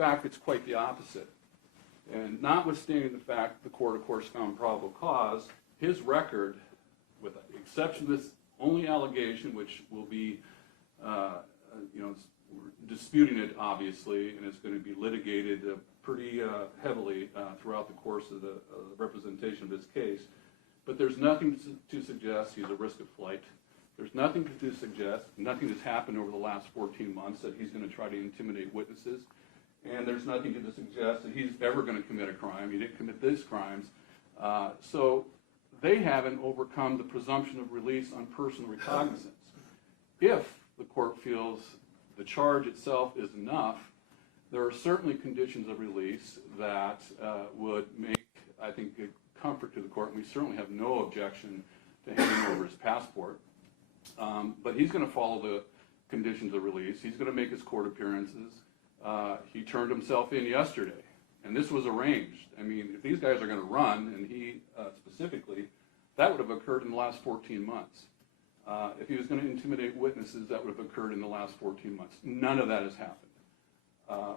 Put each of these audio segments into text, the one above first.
fact, it's quite the opposite. And notwithstanding the fact the court, of course, found probable cause, his record, with the exception of this only allegation, which will be, we're disputing it, obviously, and it's going to be litigated pretty heavily throughout the course of the representation of this case. But there's nothing to suggest he's a risk of flight. There's nothing to suggest, nothing has happened over the last 14 months that he's going to try to intimidate witnesses. And there's nothing to suggest that he's ever going to commit a crime. He didn't commit these crimes. So they haven't overcome the presumption of release on personal recognizance. If the court feels the charge itself is enough, there are certainly conditions of release that would make, I think, good comfort to the court. And we certainly have no objection to handing over his passport. But he's going to follow the conditions of release. He's going to make his court appearances. He turned himself in yesterday, and this was arranged. I mean, if these guys are going to run, and he specifically, that would have occurred in the last 14 months. If he was going to intimidate witnesses, that would have occurred in the last 14 months. None of that has happened.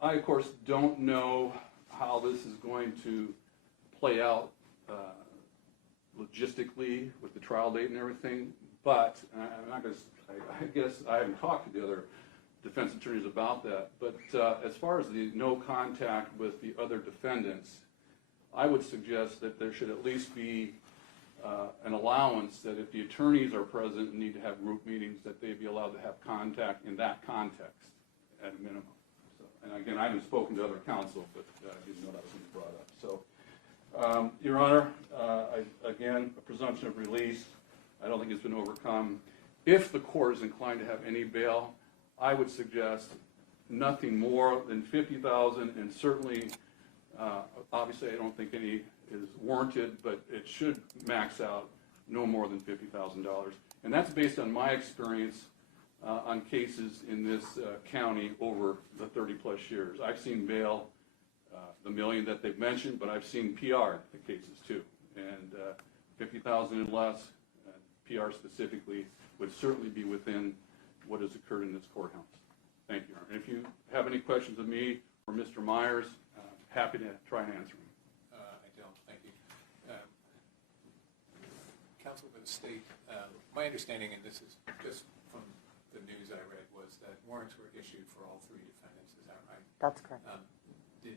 I, of course, don't know how this is going to play out logistically with the trial date and everything, but I'm not going to, I guess I haven't talked to the other defense attorneys about that, but as far as the no contact with the other defendants, I would suggest that there should at least be an allowance that if the attorneys are present and need to have group meetings, that they be allowed to have contact in that context at a minimum. So, and again, I haven't spoken to other counsel, but I didn't know that was going to be brought up. So, Your Honor, again, a presumption of release, I don't think it's been overcome. If the court is inclined to have any bail, I would suggest nothing more than $50,000, and certainly, obviously, I don't think any is warranted, but it should max out no more than $50,000. And that's based on my experience on cases in this county over the 30-plus years. I've seen bail, the million that they've mentioned, but I've seen PR cases too. And 50,000 and less, PR specifically, would certainly be within what has occurred in this courthouse. Thank you, Your Honor. And if you have any questions of me or Mr. Myers, happy to try and answer them. I don't. Thank you. Counsel for the state, my understanding, and this is just from the news I read, was that warrants were issued for all three defendants. Is that right? That's correct. In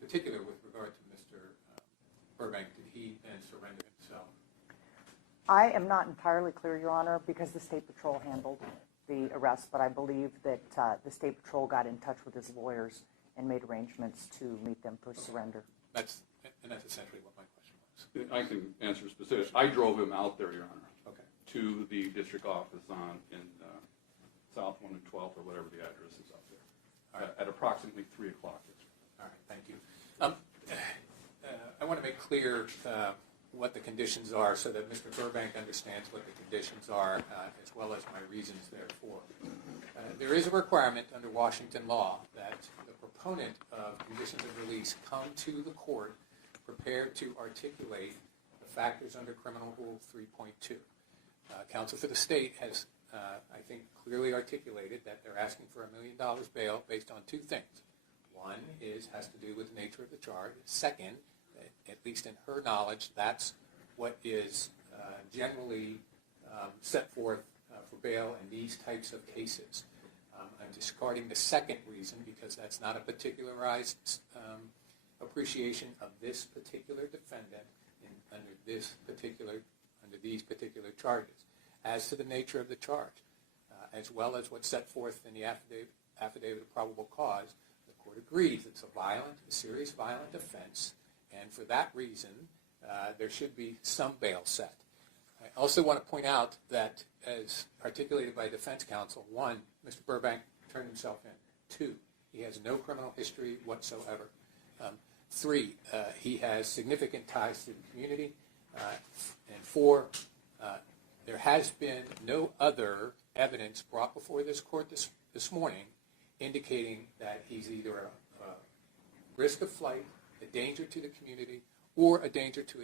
particular, with regard to Mr. Burbank, did he then surrender himself? I am not entirely clear, Your Honor, because the State Patrol handled the arrest, but I believe that the State Patrol got in touch with his lawyers and made arrangements to meet them for surrender. That's essentially what my question was. I can answer specifics. I drove him out there, Your Honor, okay, to the district office in South 1 and 12th, or whatever the address is out there, at approximately 3 o'clock. All right, thank you. I want to make clear what the conditions are so that Mr. Burbank understands what the conditions are, as well as my reasons therefore. There is a requirement under Washington law that the proponent of conditions of release come to the court prepared to articulate the factors under Criminal Rule 3.2. Counsel for the state has, I think, clearly articulated that they're asking for $1 million bail based on two things. One has to do with the nature of the charge. Second, at least in her knowledge, that's what is generally set forth for bail in these types of cases. I'm discarding the second reason because that's not a particularized appreciation of this particular defendant under these particular charges. As to the nature of the charge, as well as what's set forth in the affidavit of probable cause, the court agrees it's a serious violent offense, and for that reason, there should be some bail set. I also want to point out that, as articulated by defense counsel, 1, Mr. Burbank turned himself in. 2, he has no criminal history whatsoever. 3, he has significant ties to the community. And 4, there has been no other evidence brought before this court this morning indicating that he's either a risk of flight, a danger to the community, or a danger to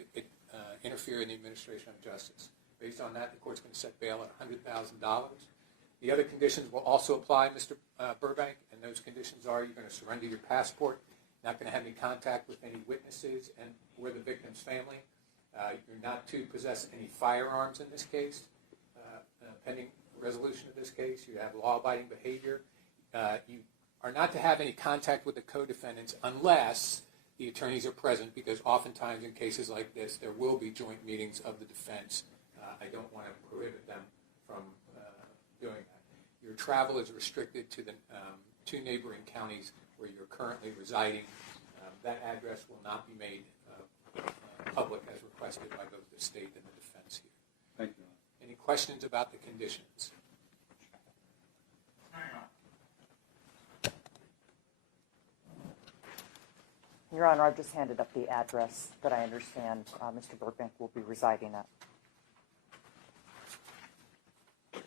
interfere in the administration of justice. Based on that, the court's going to set bail at $100,000. The other conditions will also apply, Mr. Burbank, and those conditions are you're going to surrender your passport, not going to have any contact with any witnesses and or the victim's family. You're not to possess any firearms in this case, pending resolution of this case. You have law-abiding behavior. You are not to have any contact with the co-defendants unless the attorneys are present, because oftentimes in cases like this, there will be joint meetings of the defense. I don't want to prohibit them from doing that. Your travel is restricted to the two neighboring counties where you're currently residing. That address will not be made public as requested by both the state and the defense here. Thank you. Any questions about the conditions? Your Honor, I've just handed up the address that I understand Mr. Burbank will be residing at. Okay.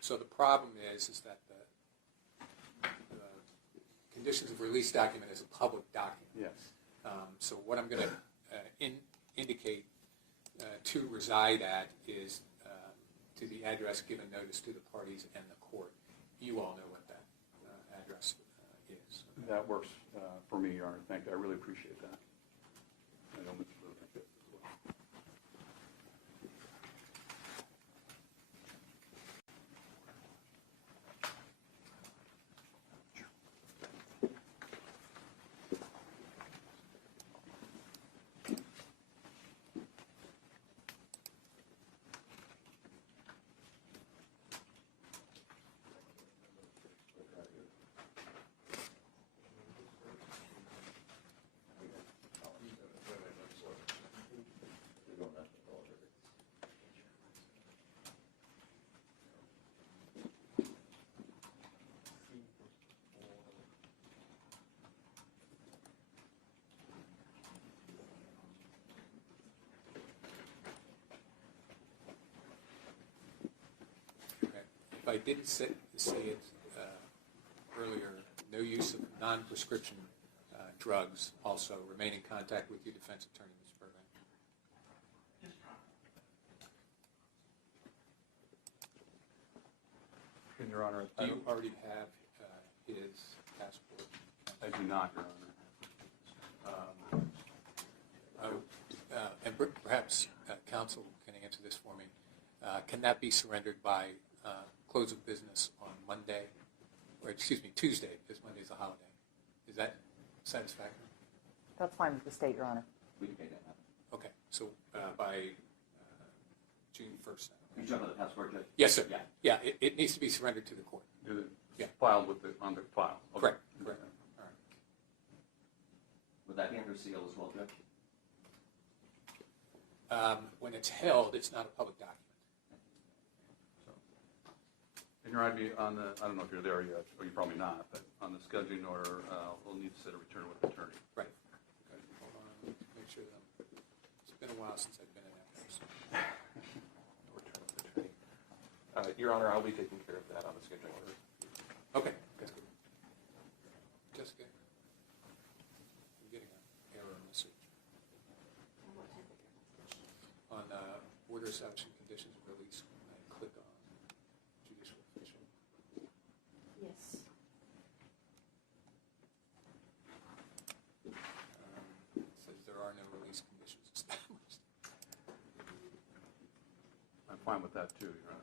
So the problem is that the conditions of release document is a public document. Yes. So what I'm going to indicate to reside at is to the address given notice to the parties and the court. You all know what that address is. That works for me, Your Honor. Thank you. I really appreciate that. I know Mr. Burbank does as well. If I didn't say it earlier, no use of non-prescription drugs. Also, remain in contact with your defense attorney, Mr. Burbank. And Your Honor, Do you already have his passport? I do not, Your Honor. And perhaps counsel can answer this for me. Can that be surrendered by close of business on Monday, or excuse me, Tuesday, because Monday's a holiday? Is that satisfactory? That's fine with the state, Your Honor. We can make that happen. Okay, so by June 1st. You talking about the passport, Judge? Yes, sir. Yeah. Yeah, it needs to be surrendered to the court. It's filed with on the file. Okay. Correct. All right. Would that be under seal as well, Judge? When it's held, it's not a public document. And Your Honor, I'd be on the, I don't know if you're there yet, or you're probably not, but on the scheduling order, we'll need to set a return with the attorney. Right. Okay. Hold on. Let me make sure that it's been a while since I've been in that house. Return of the attorney. Your Honor, I'll be taking care of that on the scheduling order. Okay. That's good. Jessica, I'm getting an error message. On order establishing conditions of release, when I click on judicial official. Yes. It says there are no release conditions established. I'm fine with that too, Your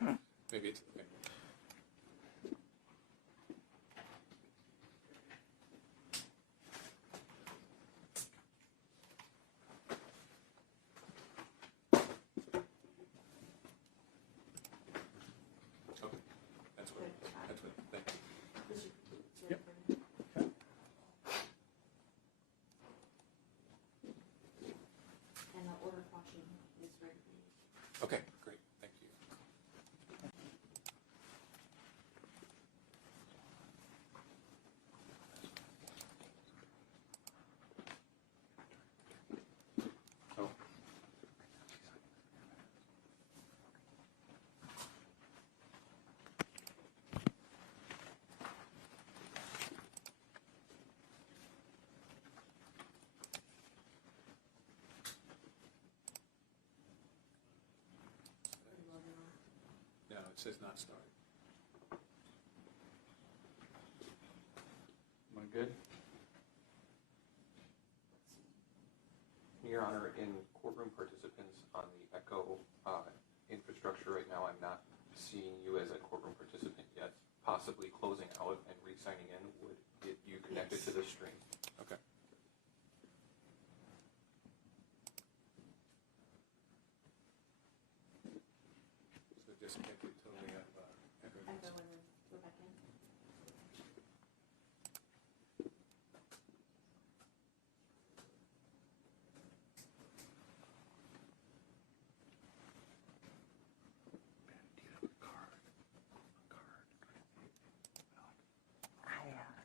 Honor. Maybe it's okay. Okay, that's what. Thank you. Yep. And the order caution is ready. Okay, great, thank you. it says not started. Am I good? Your Honor, in courtroom participants on the ECHO infrastructure right now, I'm not seeing you as a courtroom participant yet. Possibly closing out and re-signing in would get you connected to the stream. Okay. So just get it totally out of Echo and then go back in.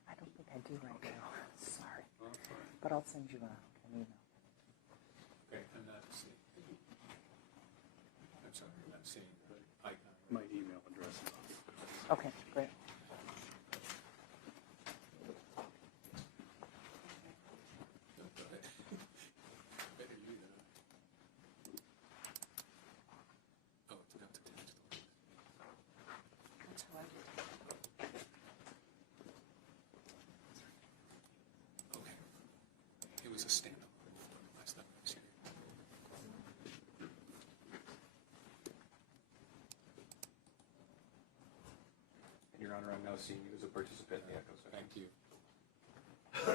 I don't think I do right now. Sorry. But I'll send you an email. Okay, I'm not seeing. I'm sorry, I'm not seeing the icon. My email address is on. Okay, great. No, go ahead. Better you know. Oh, it's not attached. That's how I did. Okay. It was a standalone last time I was here. And Your Honor, I'm now seeing you as a participant in the ECHO session. Thank you. Are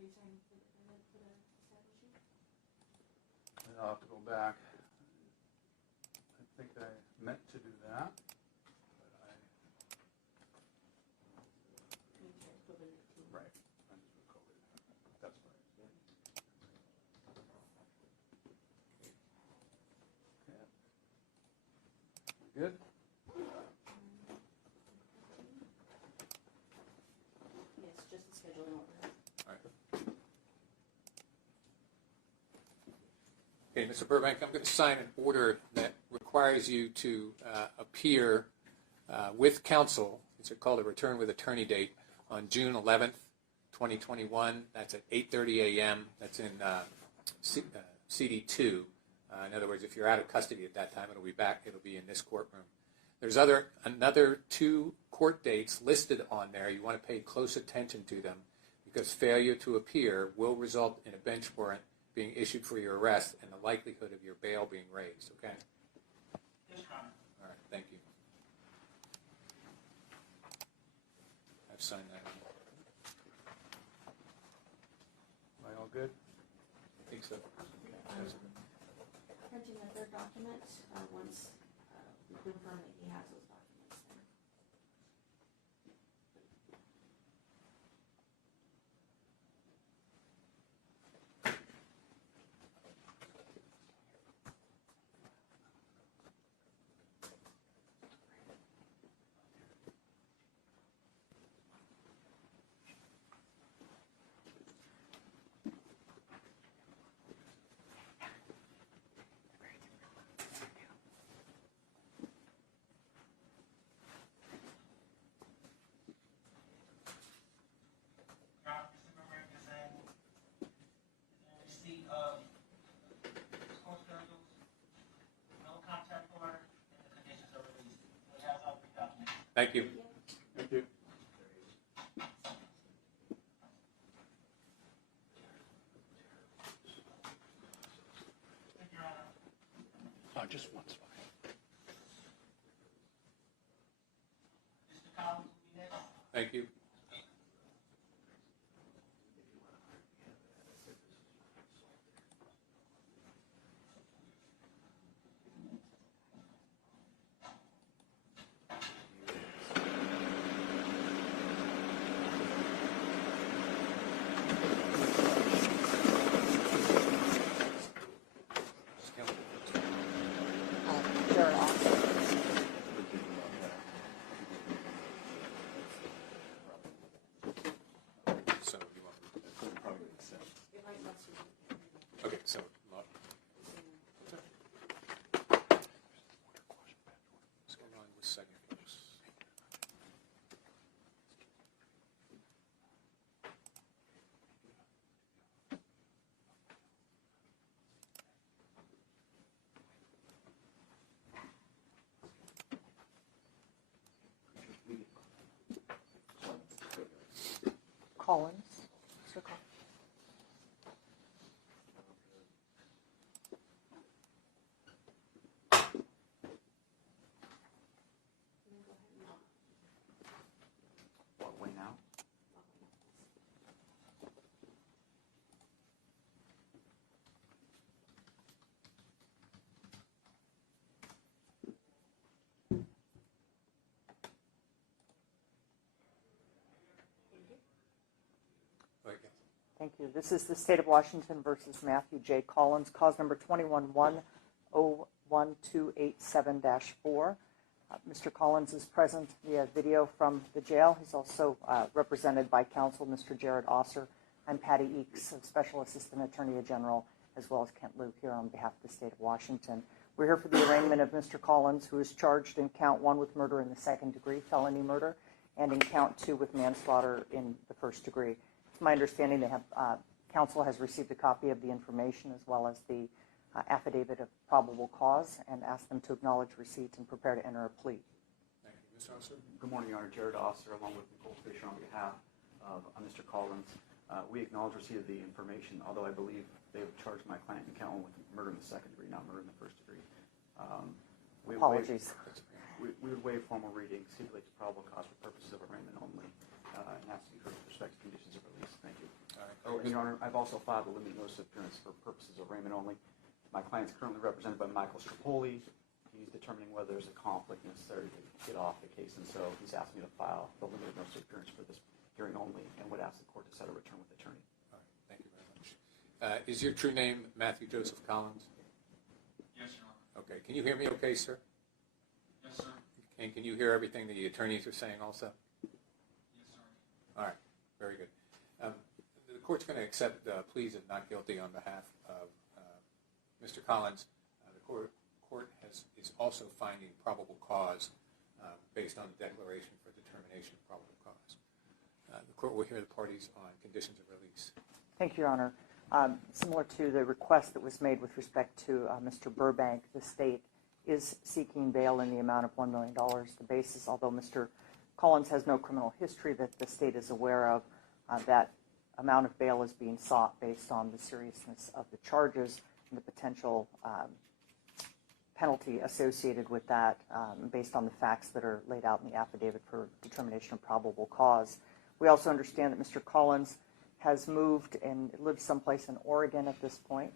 you trying to put a establishing? I'll have to go back. I think I meant to do that, but I, You try COVID-19. right, I just put COVID. That's right. Okay. We good? Yes, just the scheduling order. All right. Okay, Mr. Burbank, I'm going to sign an order that requires you to appear with counsel. It's called a return with attorney date on June 11th, 2021. That's at 8:30 a.m. That's in CD2. In other words, if you're out of custody at that time, it'll be in this courtroom. There's another 2 court dates listed on there. You want to pay close attention to them because failure to appear will result in a bench warrant being issued for your arrest and the likelihood of your bail being raised, okay? Yes, Your Honor. All right, thank you. I've signed that. Am I all good? I think so. Printing the third document, once we confirm that he has those documents then. Mr. Burbank is in receipt of court schedules, no contact order, and the conditions of release. We have all 3 documents. Thank you. Thank you. Thank you, Your Honor. Just one's fine. Mr. Collins will be next. Thank you. Jared Austin. Collins. Mr. Collins. What way now? Go ahead, yes. Thank you. This is the State of Washington versus Matthew J. Collins, cause number 21-101-287-4. Mr. Collins is present via video from the jail. He's also represented by counsel Mr. Jared Osser. I'm Patty Eakes, Special Assistant Attorney General, as well as Kent Luke here on behalf of the State of Washington. We're here for the arraignment of Mr. Collins, who is charged in count 1 with murder in the second degree, felony murder, and in count 2 with manslaughter in the first degree. It's my understanding they have counsel has received a copy of the information as well as the affidavit of probable cause and asked them to acknowledge receipt and prepare to enter a plea. Thank you. Mr. Osser? Good morning, Your Honor. Jared Osser, along with Nicole Fisher on behalf of Mr. Collins. We acknowledge receipt of the information, although I believe they have charged my client in count 1 with murder in the second degree, not murder in the first degree. Apologies. We would waive formal reading, stipulate to probable cause for purposes of arraignment only, and ask to be heard with respect to conditions of release. Thank you. All right. Oh, and Your Honor, I've also filed a limited notice of appearance for purposes of arraignment only. My client is currently represented by Michael Strapoli. He's determining whether there's a conflict necessary to get off the case, and so he's asked me to file the limited notice of appearance for this hearing only, and would ask the court to set a return with attorney. All right. Thank you very much. Is your true name Matthew Joseph Collins? Yes, Your Honor. Okay. Can you hear me okay, sir? Yes, sir. And can you hear everything the attorneys are saying also? Yes, sir. All right. Very good. The court's going to accept pleas of not guilty on behalf of Mr. Collins. The court is also finding probable cause based on the declaration for determination of probable cause. The court will hear the parties on conditions of release. Thank you, Your Honor. Similar to the request that was made with respect to Mr. Burbank, the state is seeking bail in the amount of $1 million. The basis, although Mr. Collins has no criminal history that the state is aware of, that amount of bail is being sought based on the seriousness of the charges and the potential penalty associated with that based on the facts that are laid out in the affidavit for determination of probable cause. We also understand that Mr. Collins has moved and lives someplace in Oregon at this point.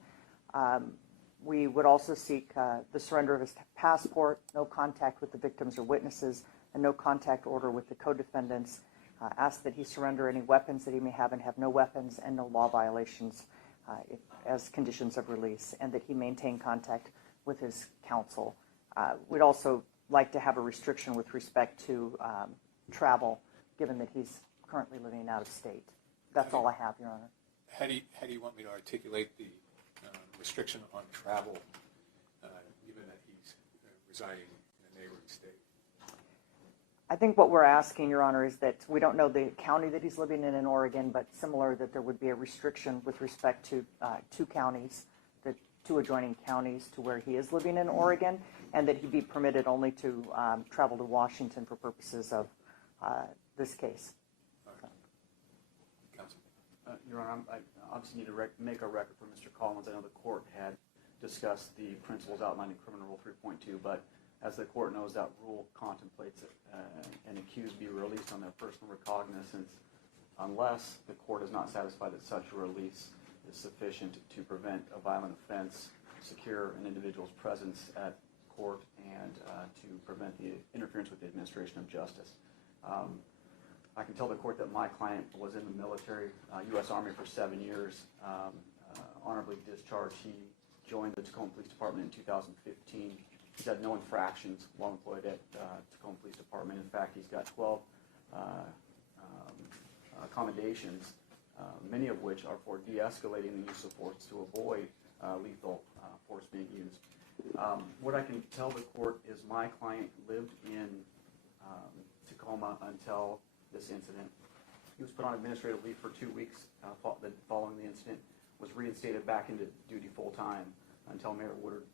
We would also seek the surrender of his passport, no contact with the victims or witnesses, and no contact order with the co-defendants. Ask that he surrender any weapons that he may have and have no weapons and no law violations as conditions of release, and that he maintain contact with his counsel. We'd also like to have a restriction with respect to travel, given that he's currently living out of state. That's all I have, Your Honor. How do you want me to articulate the restriction on travel, given that he's residing in a neighboring state? I think what we're asking, Your Honor, is that we don't know the county that he's living in Oregon, but similar that there would be a restriction with respect to two counties, the two adjoining counties to where he is living in Oregon, and that he be permitted only to travel to Washington for purposes of this case. Counsel? Your Honor, I obviously need to make a record for Mr. Collins. I know the court had discussed the principles outlined in Criminal Rule 3.2, but as the court knows, that rule contemplates an accused be released on their personal recognizance unless the court is not satisfied that such a release is sufficient to prevent a violent offense, secure an individual's presence at court, and to prevent the interference with the administration of justice. I can tell the court that my client was in the military, U.S. Army for 7 years, honorably discharged. He joined the Tacoma Police Department in 2015. He's had no infractions while employed at Tacoma Police Department. In fact, he's got 12 accommodations, many of which are for de-escalating the use of force to avoid lethal force being used. What I can tell the court is my client lived in Tacoma until this incident. He was put on administrative leave for 2 weeks following the incident, was reinstated back into duty full-time until Mayor Woodard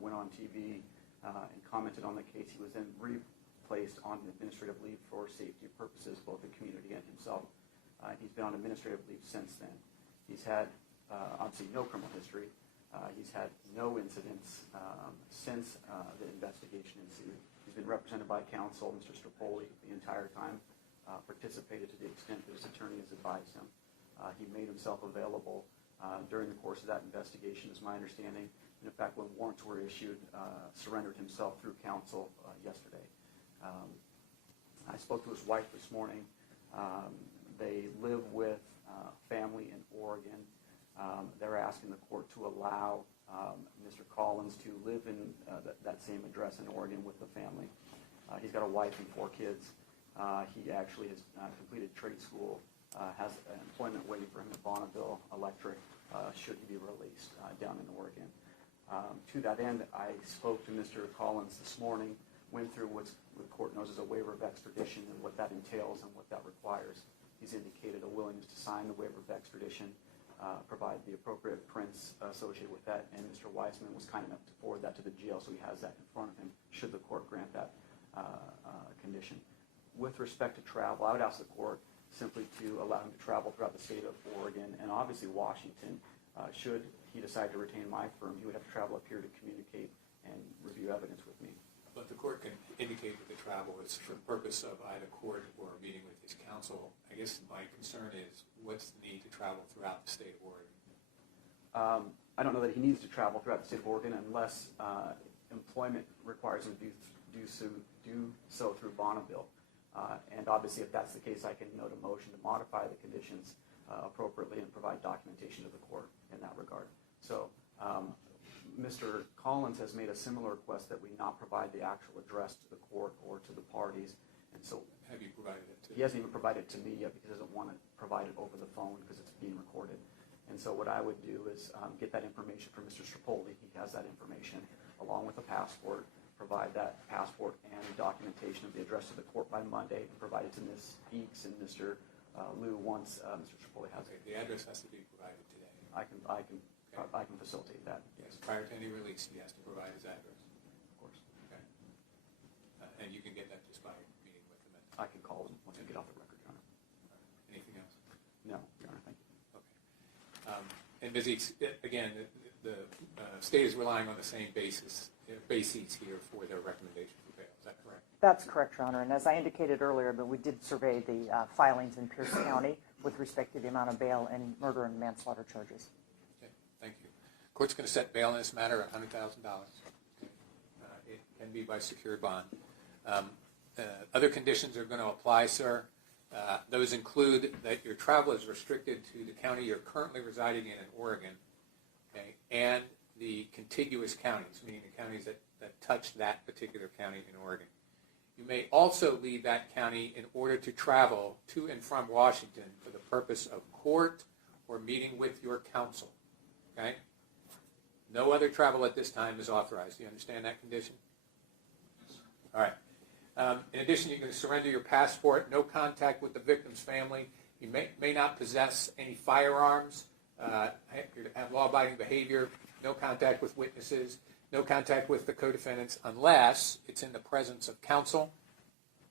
went on TV and commented on the case. He was then replaced on administrative leave for safety purposes, both the community and himself. and he's been on administrative leave since then. He's had obviously no criminal history. He's had no incidents since the investigation ensued. He's been represented by counsel, Mr. Strapoli, the entire time, participated to the extent that his attorney has advised him. He made himself available during the course of that investigation, is my understanding. And in fact, when warrants were issued, surrendered himself through counsel yesterday. I spoke to his wife this morning. They live with family in Oregon. They're asking the court to allow Mr. Collins to live in that same address in Oregon with the family. He's got a wife and 4 kids. He actually has completed trade school, has an employment waiting for him at Bonneville Electric should he be released down in Oregon. To that end, I spoke to Mr. Collins this morning, went through what the court knows as a waiver of extradition and what that entails and what that requires. He's indicated a willingness to sign the waiver of extradition, provide the appropriate prints associated with that, and Mr. Weissman was kind enough to forward that to the jail, so he has that in front of him should the court grant that condition. With respect to travel, I would ask the court simply to allow him to travel throughout the state of Oregon and obviously Washington. Should he decide to retain my firm, he would have to travel up here to communicate and review evidence with me. But the court can indicate that the travel is for the purpose of either court or meeting with his counsel. I guess my concern is, what's the need to travel throughout the state of Oregon? I don't know that he needs to travel throughout the state of Oregon unless employment requires him to do so through Bonneville. And obviously, if that's the case, I can note a motion to modify the conditions appropriately and provide documentation to the court in that regard. So Mr. Collins has made a similar request that we not provide the actual address to the court or to the parties. And so have you provided it to? He hasn't even provided it to me yet because he doesn't want to provide it over the phone because it's being recorded. And so what I would do is get that information from Mr. Strapoli. He has that information along with a passport. Provide that passport and documentation of the address to the court by Monday and provide it to Ms. Eakes and Mr. Liu once Mr. Strapoli has it. The address has to be provided today. I can facilitate that. Yes. Prior to any release, he has to provide his address. Of course. Okay. And you can get that just by meeting with him. I can call him once we get off the record, Your Honor. Anything else? No, Your Honor, thank you. Okay. And Ms. Eakes, again, the state is relying on the same bases here for their recommendation for bail. Is that correct? That's correct, Your Honor. And as I indicated earlier, but we did survey the filings in Pierce County with respect to the amount of bail and murder and manslaughter charges. Okay, thank you. Court's going to set bail in this matter at $100,000. It can be by secured bond. Other conditions are going to apply, sir. Those include that your travel is restricted to the county you're currently residing in Oregon, okay, and the contiguous counties, meaning the counties that touch that particular county in Oregon. You may also leave that county in order to travel to and from Washington for the purpose of court or meeting with your counsel. Okay? No other travel at this time is authorized. Do you understand that condition? Yes, sir. All right. In addition, you can surrender your passport, no contact with the victim's family. You may not possess any firearms, have law-abiding behavior, no contact with witnesses, no contact with the co-defendants unless it's in the presence of counsel,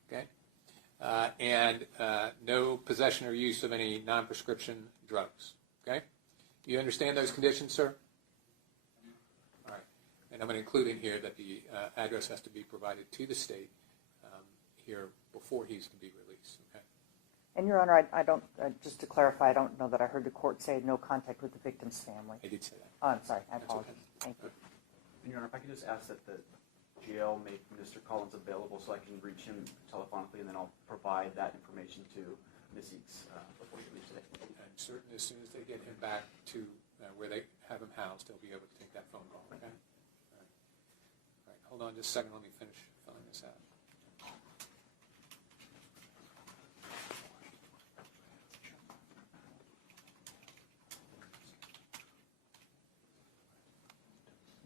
okay? And no possession or use of any non-prescription drugs, okay? Do you understand those conditions, sir? All right. And I'm going to include in here that the address has to be provided to the state here before he's to be released, okay? And, Your Honor, I don't, just to clarify, I don't know that I heard the court say no contact with the victim's family. I did say that. Oh, I'm sorry. I That's apologize. okay. Thank you. And Your Honor, if I could just ask that the jail make Mr. Collins available so I can reach him telephonically, and then I'll provide that information to Ms. Eakes before he leaves today. I'm certain as soon as they get him back to where they have him housed, they'll be able to take that phone call, okay? All right, hold on just a second. Let me finish filling this out.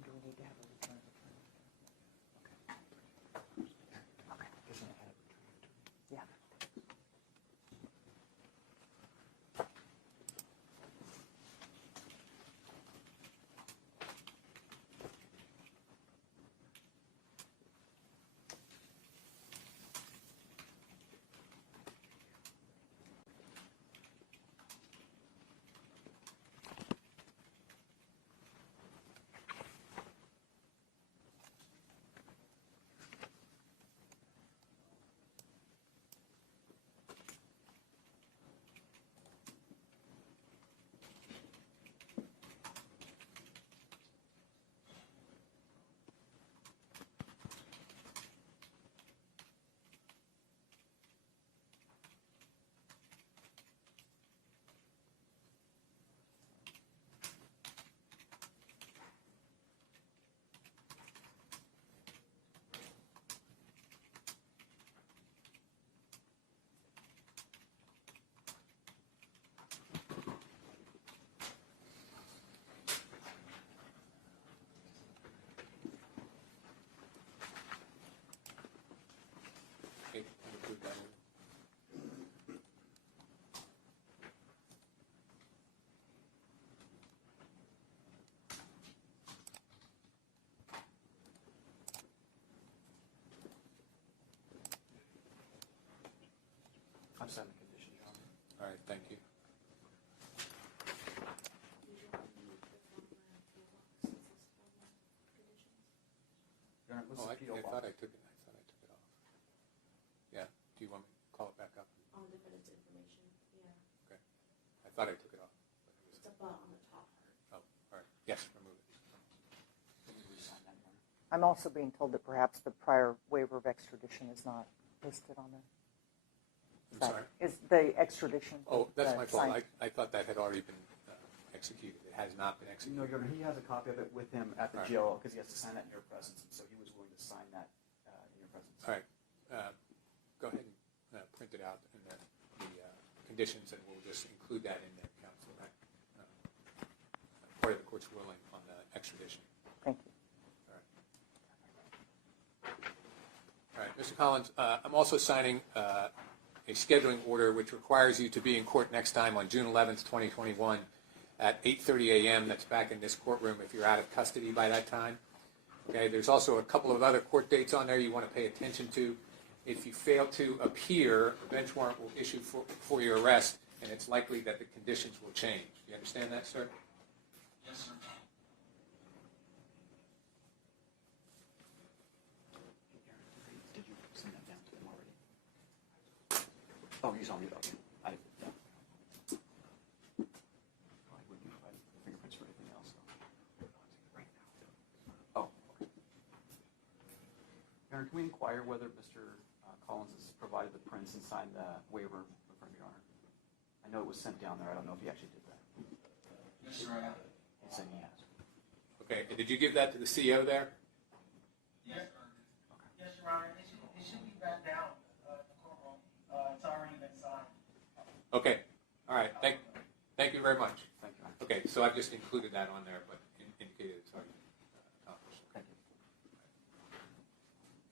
Do we need to have a return of attorney? Okay. Yeah. I've signed the condition, Your Honor. All right, thank you. Your Honor, Oh, what's I the P.O. thought box? I took it off. Yeah, do you want me to call it back up? On defendant's information, yeah. Okay. I thought I took it off. It's up on the top part. Oh, all right. Yes, remove it. Can we re-sign that, Your Honor? I'm also being told that perhaps the prior waiver of extradition is not listed on there. I'm sorry. Is the extradition? Oh, that's my fault. signed? I thought that had already been executed. It has not been No, executed. Your Honor, he has a copy of it with him at the All right. jail because he has to sign that in your presence, and so he was willing to sign that in your presence. All right. Go ahead and print it out and the conditions, and we'll just include that in there, counsel, right? Part of the court's ruling on the extradition. Thank you. All right, Mr. Collins, I'm also signing a scheduling order which requires you to be in court next time on June 11th, 2021 at 8:30 a.m. That's back in this courtroom if you're out of custody by that time. Okay, there's also a couple of other court dates on there you want to pay attention to. If you fail to appear, a bench warrant will issue for your arrest, and it's likely that the conditions will change. Do you understand that, sir? Yes, sir. Did you send that down to him already? Oh, he's on mute. Okay. I didn't. Yeah. Well, I wouldn't be providing fingerprints for anything else. So. Oh, okay. Your Honor, can we inquire whether Mr. Collins has provided the prints and signed the waiver in front of Your Honor? I know it was sent down there. I don't know if he actually did that. Yes, sir, I have. He's saying he has. Okay, and did you give that to the CO there? Yes, sir. Yes, Your Honor, it should be back down, the courtroom. It's already been signed. Okay, all right, thank you very much. Thank you, Your Honor. Okay, so I've just included that on there, but indicated it's already accomplished. Thank you.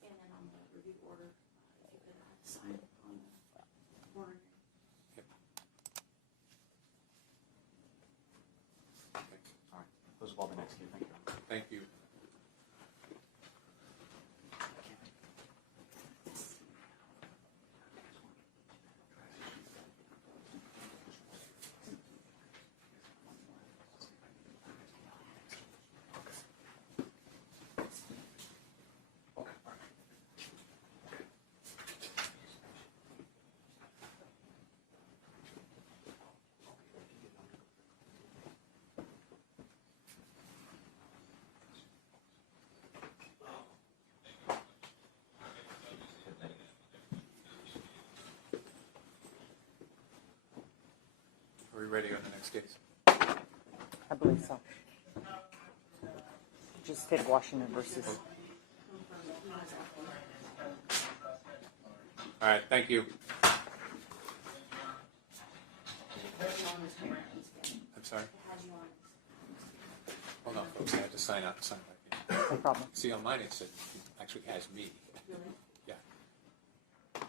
And then on the review order, if you could sign on the order. Okay, All right. Those have all been executed. Thank you, Your Honor. thank you. Are we ready on the next case? I believe so. Just State of Washington versus. All right, thank you. I'm sorry? Hold on, folks, I have to sign out and sign right here. No problem. See, on mine it said, it actually has me. Really? Yeah. Okay,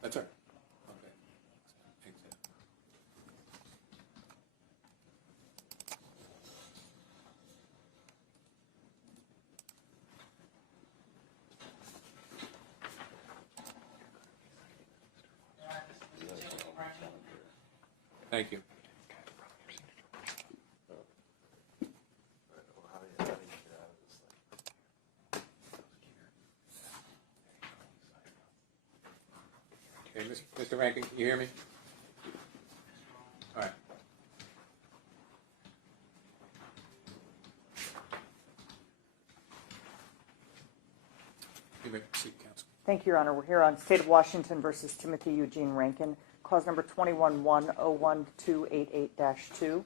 that's all right. Okay. Exit. Thank you. Okay, Mr. Rankin, can you hear me? All right. You may proceed, counsel. Thank you, Your Honor. We're here on State of Washington versus Timothy Eugene Rankin, cause number 21-101-288-2.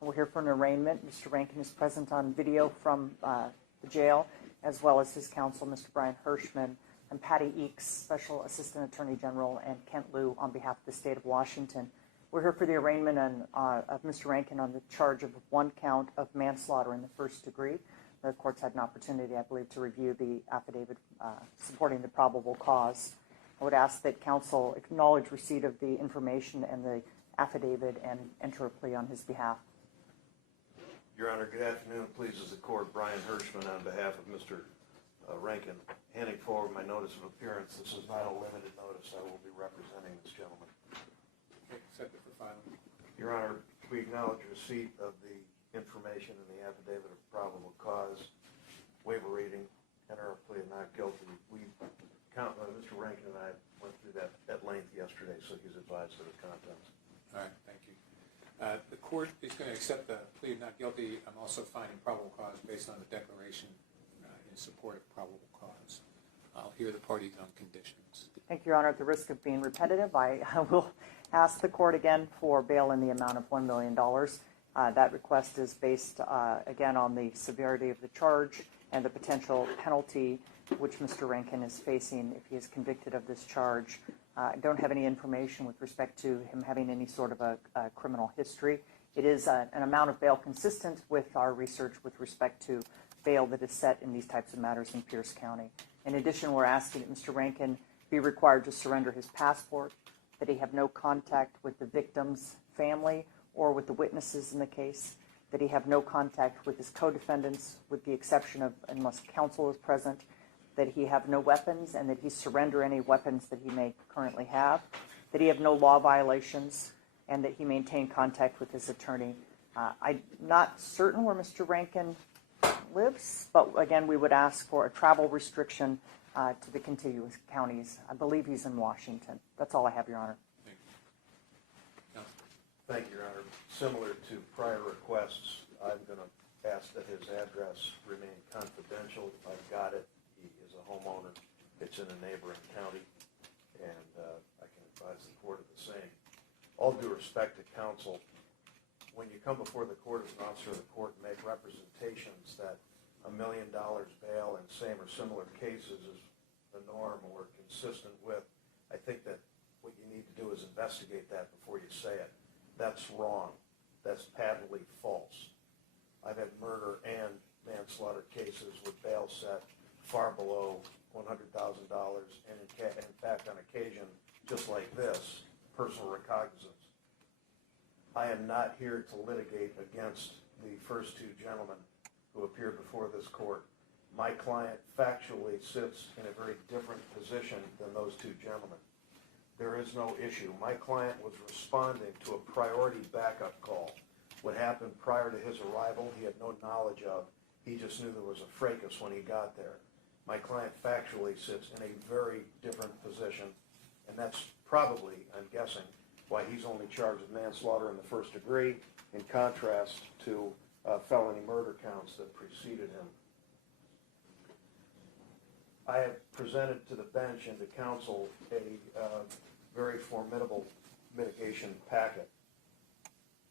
We're here for an arraignment. Mr. Rankin is present on video from the jail, as well as his counsel, Mr. Brian Hirschman, and Patty Eakes, Special Assistant Attorney General, and Kent Liu on behalf of the State of Washington. We're here for the arraignment of Mr. Rankin on the charge of one count of manslaughter in the first degree. The court's had an opportunity, I believe, to review the affidavit supporting the probable cause. I would ask that counsel acknowledge receipt of the information and the affidavit and enter a plea on his behalf. Your Honor, good afternoon. Pleases the court, Brian Hirschman on behalf of Mr. Rankin, handing forward my notice of appearance. This is not a limited notice. I will be representing this gentleman. Okay, accept it for filing. Your Honor, we acknowledge receipt of the information in the affidavit of probable cause, waiver reading, enter a plea of not guilty. Mr. Rankin and I went through that at length yesterday, so he's advised of the contents. All right, thank you. The court is going to accept the plea of not guilty. I'm also finding probable cause based on the declaration in support of probable cause. I'll hear the parties on conditions. Thank you, Your Honor. At the risk of being repetitive, I will ask the court again for bail in the amount of $1 million. That request is based, again, on the severity of the charge and the potential penalty which Mr. Rankin is facing if he is convicted of this charge. I don't have any information with respect to him having any sort of a criminal history. It is an amount of bail consistent with our research with respect to bail that is set in these types of matters in Pierce County. In addition, we're asking that Mr. Rankin be required to surrender his passport, that he have no contact with the victim's family or with the witnesses in the case, that he have no contact with his co-defendants with the exception of unless counsel is present, that he have no weapons and that he surrender any weapons that he may currently have, that he have no law violations, and that he maintain contact with his attorney. I'm not certain where Mr. Rankin lives, but again, we would ask for a travel restriction to the contiguous counties. I believe he's in Washington. That's all I have, Your Honor. Thank you. Thank you, Your Honor. Similar to prior requests, I'm going to ask that his address remain confidential. I've got it. He is a homeowner. It's in a neighboring county, and I can advise the court of the same. All due respect to counsel, when you come before the court as an officer of the court and make representations that $1 million bail in same or similar cases is the norm or consistent with, I think that what you need to do is investigate that before you say it. That's wrong. That's patently false. I've had murder and manslaughter cases with bail set far below $100,000, and in fact, on occasion, just like this, personal recognizance. I am not here to litigate against the first two gentlemen who appeared before this court. My client factually sits in a very different position than those two gentlemen. There is no issue. My client was responding to a priority backup call. What happened prior to his arrival, he had no knowledge of. He just knew there was a fracas when he got there. My client factually sits in a very different position, and that's probably, I'm guessing, why he's only charged with manslaughter in the first degree, in contrast to felony murder counts that preceded him. I have presented to the bench and to counsel a very formidable mitigation packet.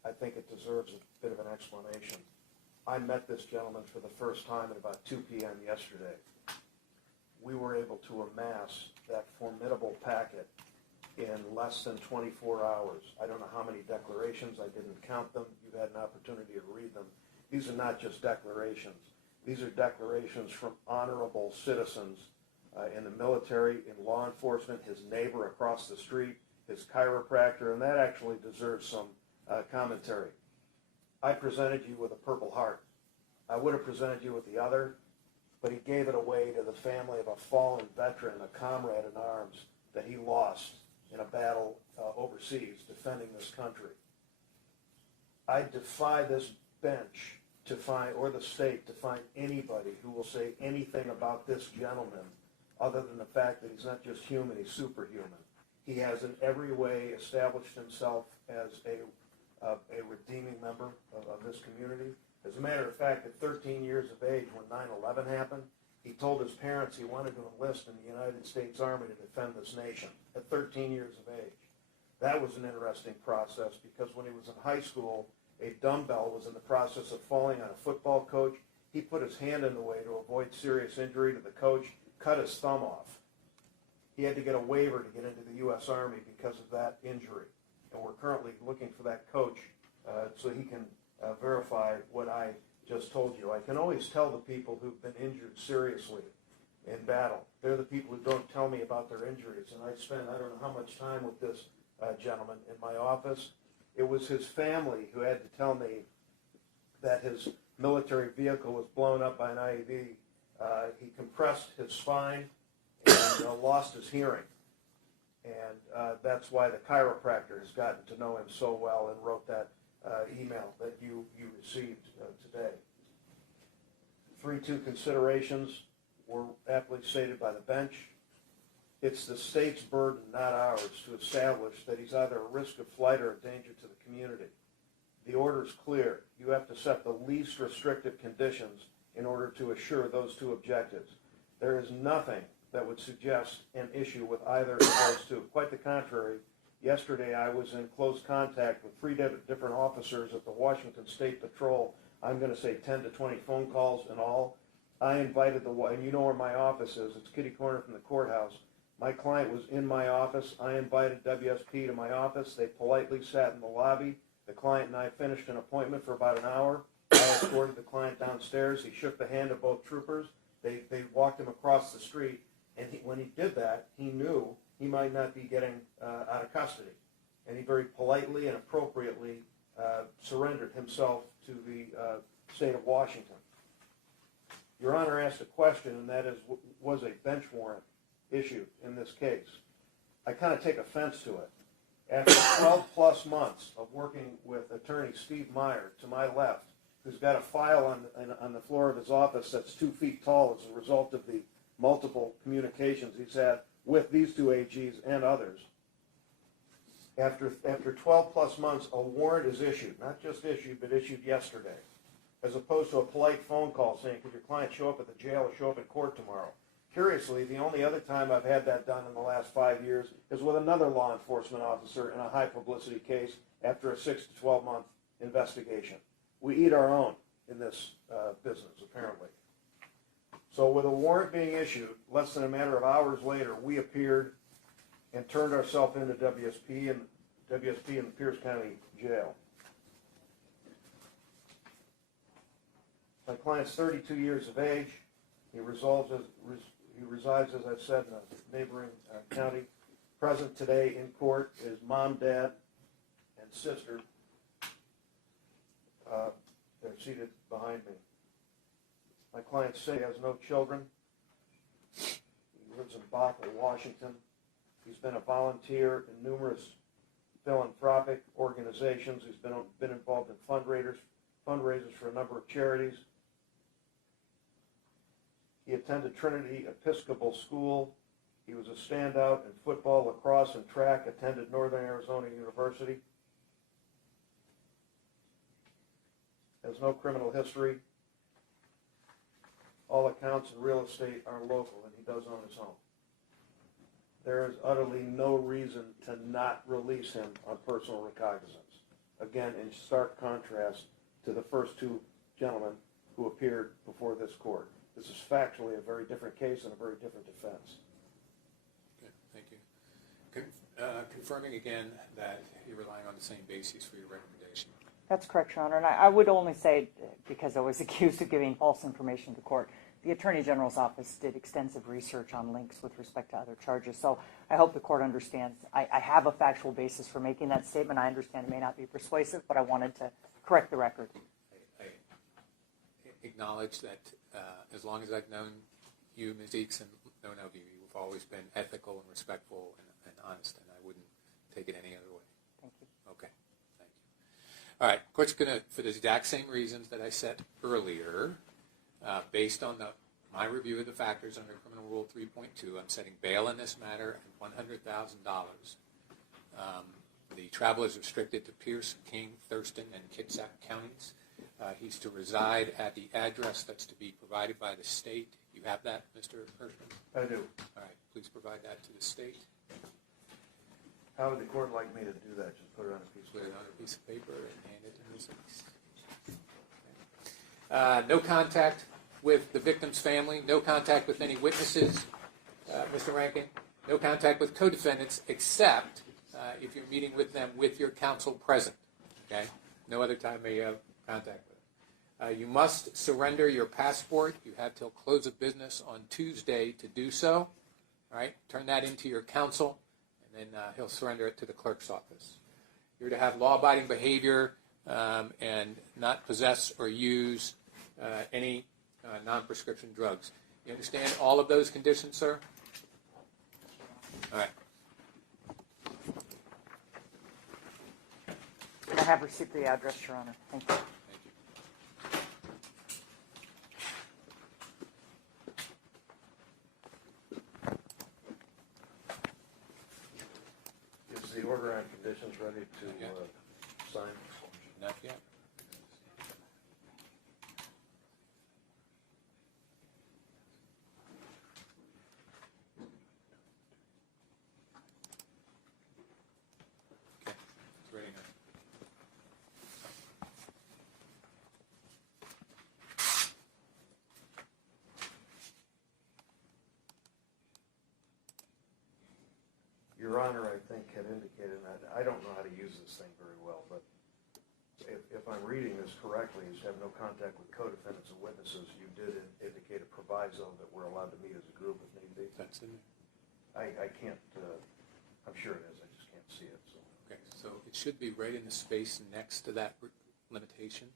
I think it deserves a bit of an explanation. I met this gentleman for the first time at about 2 p.m. yesterday. We were able to amass that formidable packet in less than 24 hours. I don't know how many declarations. I didn't count them. You've had an opportunity to read them. These are not just declarations. These are declarations from honorable citizens in the military, in law enforcement, his neighbor across the street, his chiropractor, and that actually deserves some commentary. I presented you with a Purple Heart. I would have presented you with the other, but he gave it away to the family of a fallen veteran, a comrade in arms that he lost in a battle overseas defending this country. I defy this bench to find, or the state, to find anybody who will say anything about this gentleman other than the fact that he's not just human, he's superhuman. He has in every way established himself as a redeeming member of this community. As a matter of fact, at 13 years of age, when 9/11 happened, he told his parents he wanted to enlist in the United States Army to defend this nation at 13 years of age. That was an interesting process because when he was in high school, a dumbbell was in the process of falling on a football coach. He put his hand in the way to avoid serious injury to the coach, cut his thumb off. He had to get a waiver to get into the U.S. Army because of that injury. And we're currently looking for that coach so he can verify what I just told you. I can always tell the people who've been injured seriously in battle. They're the people who don't tell me about their injuries. And I spent, I don't know how much time with this gentleman in my office. It was his family who had to tell me that his military vehicle was blown up by an IED He compressed his spine and lost his hearing. And that's why the chiropractor has gotten to know him so well and wrote that email that you received today. 3-2 considerations were aptly stated by the bench. It's the state's burden, not ours, to establish that he's either a risk of flight or a danger to the community. The order is clear. You have to set the least restrictive conditions in order to assure those two objectives. There is nothing that would suggest an issue with either of those two. Quite the contrary. Yesterday I was in close contact with 3 different officers at the Washington State Patrol. I'm going to say 10 to 20 phone calls in all. I invited and you know where my office is. It's kitty corner from the courthouse. My client was in my office. I invited WSP to my office. They politely sat in the lobby. The client and I finished an appointment for about an hour. I escorted the client downstairs. He shook the hand of both troopers. They walked him across the street, and when he did that, he knew he might not be getting out of custody. And he very politely and appropriately surrendered himself to the state of Washington. Your Honor asked a question, and that is, was a bench warrant issued in this case? I kind of take offense to it. After 12 plus months of working with attorney Steve Meyer to my left, who's got a file on the floor of his office that's 2 feet tall as a result of the multiple communications he's had with these 2 AGs and others, after 12 plus months, a warrant is issued, not just issued, but issued yesterday, as opposed to a polite phone call saying, could your client show up at the jail or show up in court tomorrow? Curiously, the only other time I've had that done in the last 5 years is with another law enforcement officer in a high publicity case after a 6 to 12 month investigation. We eat our own in this business, apparently. So with a warrant being issued, less than a matter of hours later, we appeared and turned ourselves into WSP in the Pierce County Jail. My client's 32 years of age. He resides, as I've said, in a neighboring county. Present today in court is mom, dad, and sister. They're seated behind me. My client says he has no children. He lives in Bothell, Washington. He's been a volunteer in numerous philanthropic organizations. He's been involved in fundraisers for a number of charities. He attended Trinity Episcopal School. He was a standout in football, lacrosse, and track, attended Northern Arizona University. Has no criminal history. All accounts in real estate are local, and he does own his home. There is utterly no reason to not release him on personal recognizance. Again, in stark contrast to the first 2 gentlemen who appeared before this court. This is factually a very different case and a very different defense. Okay, thank you. Confirming again that you're relying on the same basis for your recommendation. That's correct, Your Honor. And I would only say, because I was accused of giving false information to court, the Attorney General's office did extensive research on links with respect to other charges. So I hope the court understands. I have a factual basis for making that statement. I understand it may not be persuasive, but I wanted to correct the record. I acknowledge that as long as I've known you, Ms. Eakes, and known of you, you've always been ethical and respectful and honest, and I wouldn't take it any other way. Thank you. Okay, thank you. All right, court's going to, for the exact same reasons that I set earlier, based on my review of the factors under Criminal Rule 3.2, I'm setting bail in this matter at $100,000. The travel is restricted to Pierce, King, Thurston, and Kitsap counties. He's to reside at the address that's to be provided by the state. You have that, Mr. Hirschman? I do. All right, please provide that to the state. How would the court like me to do that? Just put it on a piece of Put paper? it on a piece of paper and hand it to Ms. Eakes. No contact with the victim's family, no contact with any witnesses, Mr. Rankin, no contact with co-defendants except if you're meeting with them with your counsel present, okay? No other time may you have contact with them. You must surrender your passport. You have till close of business on Tuesday to do so, all right? Turn that into your counsel, and then he'll surrender it to the clerk's office. You're to have law-abiding behavior and not possess or use any non-prescription drugs. You understand all of those conditions, sir? All right. I have received the address, Your Honor. Thank you. Thank you. Is the order on conditions ready to Yeah. sign? Not yet. Okay, it's ready now. Your Honor, I think, had indicated, and I don't know how to use this thing very well, but if I'm reading this correctly, is have no contact with co-defendants or witnesses. You did indicate a proviso that we're allowed to meet as a group if need be. That's in there. I can't, I'm sure it is, I just can't see it, so. Okay, so it should be right in the space next to that limitation,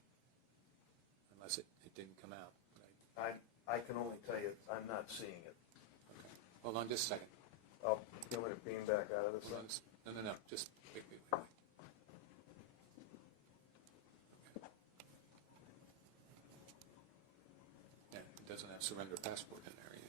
unless it didn't come out. Right? I can only tell you, I'm not seeing it. Okay. Hold on just a second. You want me to beam back out of this? Hold on. No. Just wait. Okay. Yeah, it doesn't have surrender passport in there either.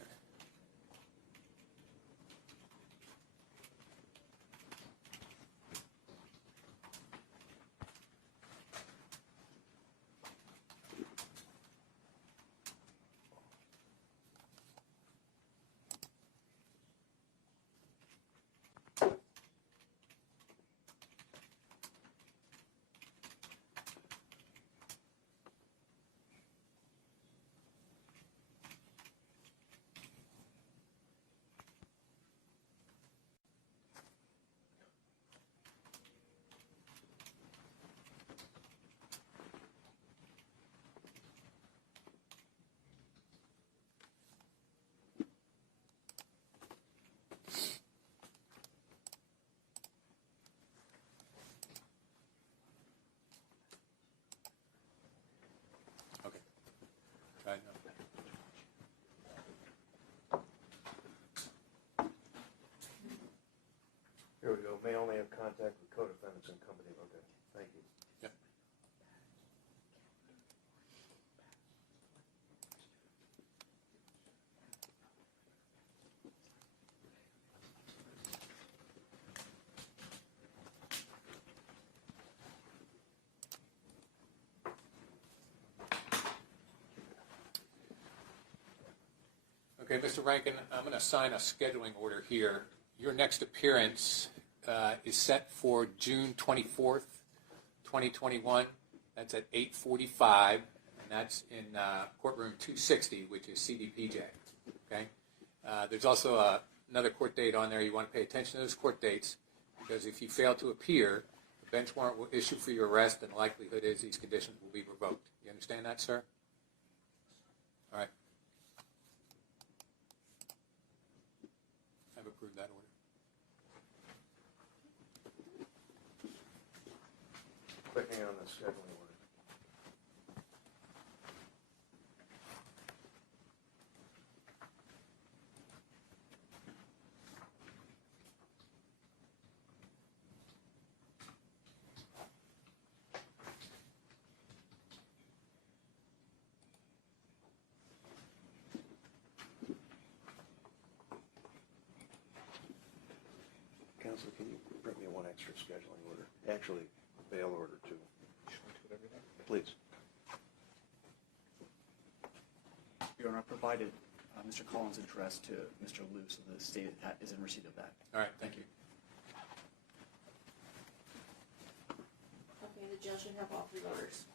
Okay. Try it now. Here we go, may only have contact with co-defendants and company, okay, thank you. Yep. Okay, Mr. Rankin, I'm going to sign a scheduling order here. Your next appearance is set for June 24th, 2021. That's at 8:45, and that's in courtroom 260, which is CDPJ. Okay. There's also another court date on there. You want to pay attention to those court dates, because if you fail to appear, the bench warrant will issue for your arrest, and the likelihood is these conditions will be revoked. You understand that, sir? All right. I've approved that order. Clicking on the scheduling order. Counsel, can you print me one extra scheduling order? Actually, bail order too. Please. Your Honor, I provided Mr. Collins' address to Mr. Liu, so the state is in receipt of that. All right, thank you. Okay, the jail should have all three orders.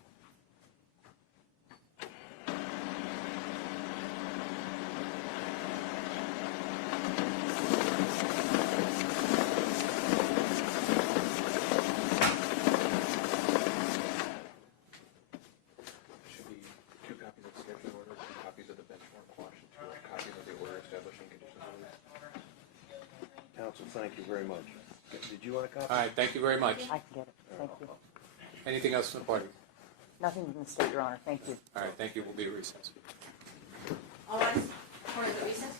Should be 2 copies of the scheduling order, 2 copies of the bench warrant quash, and 2 copies of the order establishing conditions of release. Counsel, thank you very much. Did you want a copy? All right, thank you very much. I can get it. Thank you. Anything else from the party? Nothing from the state, Your Honor. Thank you. All right, thank you. We'll be at recess. All eyes. Court is at recess.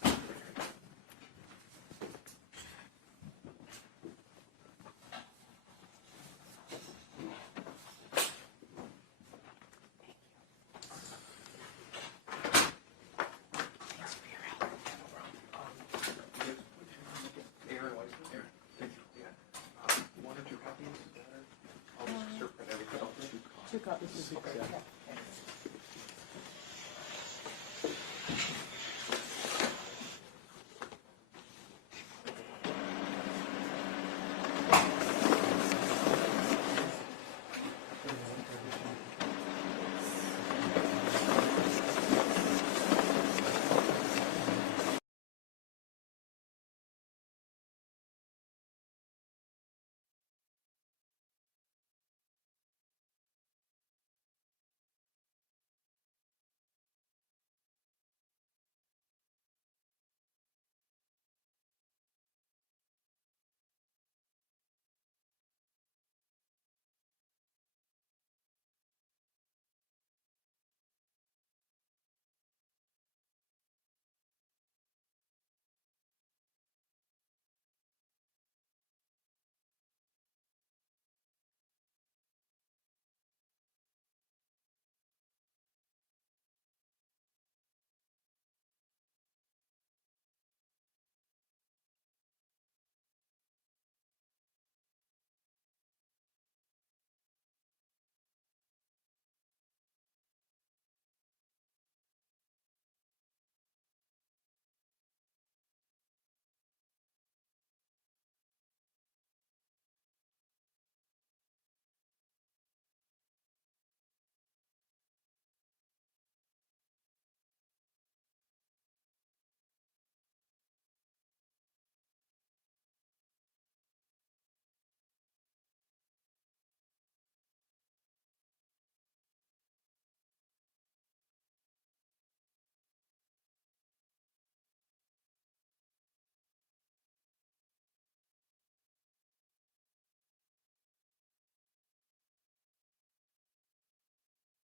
Two copies would be great.